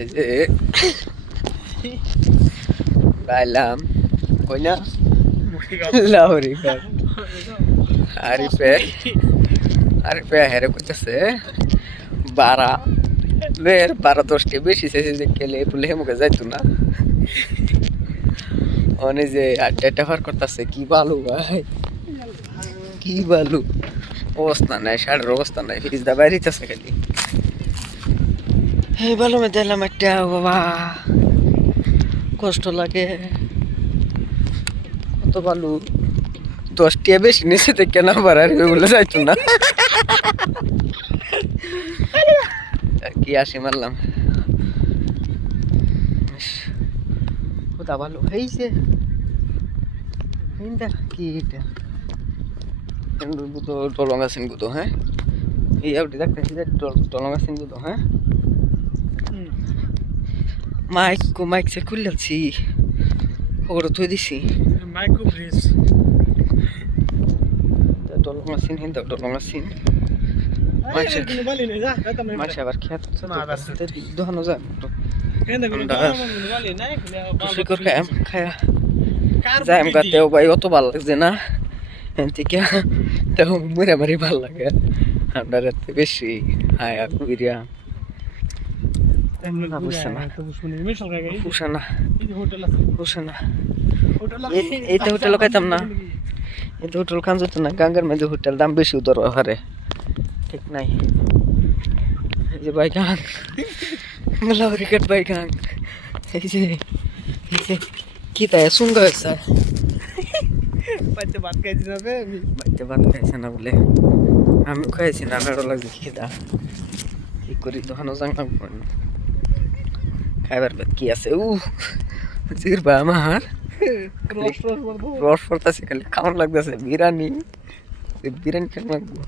এই যে বাইলাম কই না লাহোরি আরিফে আরিফে হেরে করতেছে 12-10টা বেশি চাইছে যে কেলে পুলে মুখে যাইতো না অনেক যে আড্ডা পার করতেছে কি বালু ভাই কি বালু অবস্থা নাই শাড়ির অবস্থা নাই ফ্রিজ দা বাইরেছে খালি এই বালু মে দিলাম একটা বাবা কষ্ট লাগে কত বালু 10টা বেশি নিচে থেকে না বাড়ার বলে যাইতো না কি আসি মারলাম কোথা ভালো হয়েছে কি এটা টলং আছেন গুতো হ্যাঁ এই আউটি দেখতেছি টলং আছেন গুতো হ্যাঁ মাইক সে খুলছি ওগুলো থই দিছি মাইক্রো ব্রিজ টলং আছেন হিন্দা টলং আছেন মাছ আবার খেত দোকানো যায় খায়া যাই গাতেও ভাই অত ভালো লাগছে না থেকে তেও মোটামুটি ভালো লাগে ঠান্ডার রাতে বেশি হায়া কুইরিয়া এইটা হোটেল খাইতাম না এইটা হোটেল খান যেত না গাঙ্গের মধ্যে হোটেল দাম বেশি উদর হারে ঠিক নাই এই যে বাইগান লাউরিকাট বাইগান এই যে কি তাই সুন্দর হয়েছে বাচ্চা ভাত খাইছি না বাচ্চা ভাত খাইছে না বলে আমি খাইছি না ভালো লাগছে খেদা কি করি দোকানও জানলাম খাইবার বাদ কি আছে জিরবা আমার রস পড়তেছে খালি খাওয়ান লাগতেছে বিরিয়ানি খেয়ে লাগবো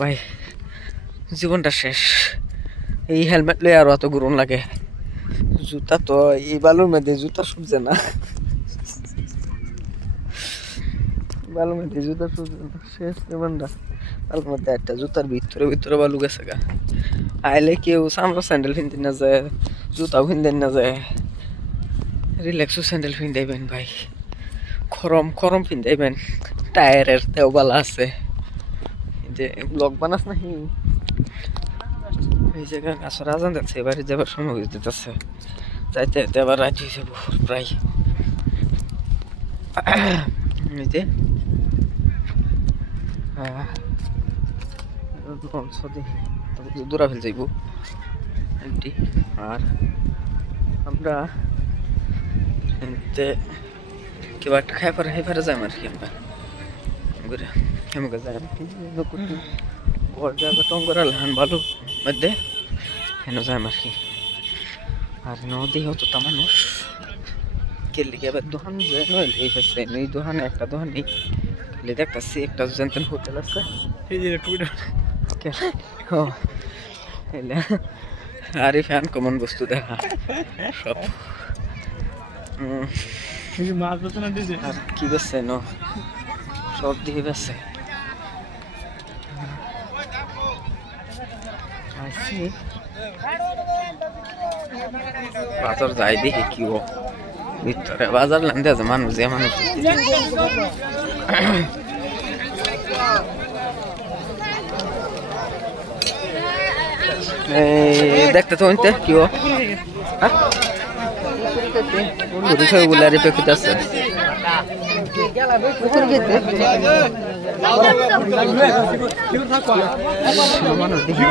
ভাই জীবনটা শেষ এই হেলমেট লয়ে আরো এত গরম লাগে জুতা তো এই বালুর মধ্যে জুতা শুকছে না বালুর মধ্যে জুতা শুকছে না শেষ জীবনটা বালুর মধ্যে একটা জুতার ভিতরে বালু গেছে গা আইলে কেউ সামরা স্যান্ডেল কিনতে না যায় জুতাও কিনতে না যায় রিল্যাক্সও স্যান্ডেল কিনতেইবেন ভাই খরম কিনতেইবেন টায়ারের তেও বালা আছে যে ব্লগ বানাস নাকি এই জায়গা আসর আজান যাচ্ছে এবারে যাবার সময় হয়ে যেতেছে যাইতে আবার রাত হয়েছে প্রায় এই যে দূরা ফেল যাইব আর আমরা কেউ একটা খাই পারে যাই আর কি আমরা ঘুরে আমাকে যাই বড় জায়গা টঙ্গরা লাহান ভালো মধ্যে হেন যাই আর কি আর নদী হতো তা মানুষ কেলিকে আবার দোকান যায় নয় এই হচ্ছে এই দোকানে একটা দোকান নেই খালি দেখতেছি একটা জানতেন হোটেল আছে আরে ফ্যান কমন বস্তু দেখা সব আর কি করছে ন সব দিয়ে বেছে বাজার যাই দেখি কি ভিতরে বাজার লাইন আছে মানুষ যে মানুষ দেখতে তো কি বলে আর পেকুত আছে মানুষ দেখি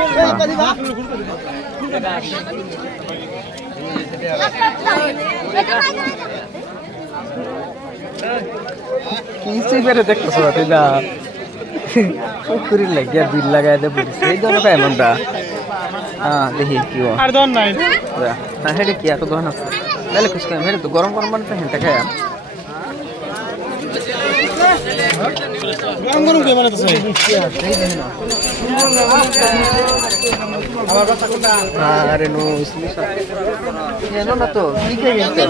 কিছুই বেড়ে দেখতেছ না পুকুরি লাগিয়া বিল লাগাই দে পড়ছে এই ধরনের এমনটা দেখি কি না হেঁটে কি এত দোকান আছে তাহলে খুশ খাই হেঁটে তো গরম বানাতে হেঁটে খাই গরম কে বানাতেছে আরে নো জানো না তো কি খেয়ে গেছে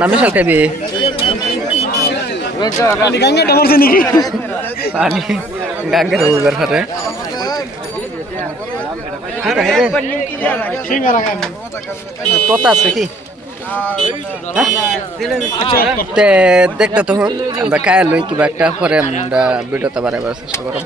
নামে শাল খাবি পানি গাঙ্গা ডামারছে নাকি পানি গাঙ্গের ওভার ফাটে সিঙ্গারা খাবি তোতা আছে কি তে দেখতে তখন আমরা খায় লই কিবা একটা পরে আমরা ভিডিওতে বাড়াবার চেষ্টা করব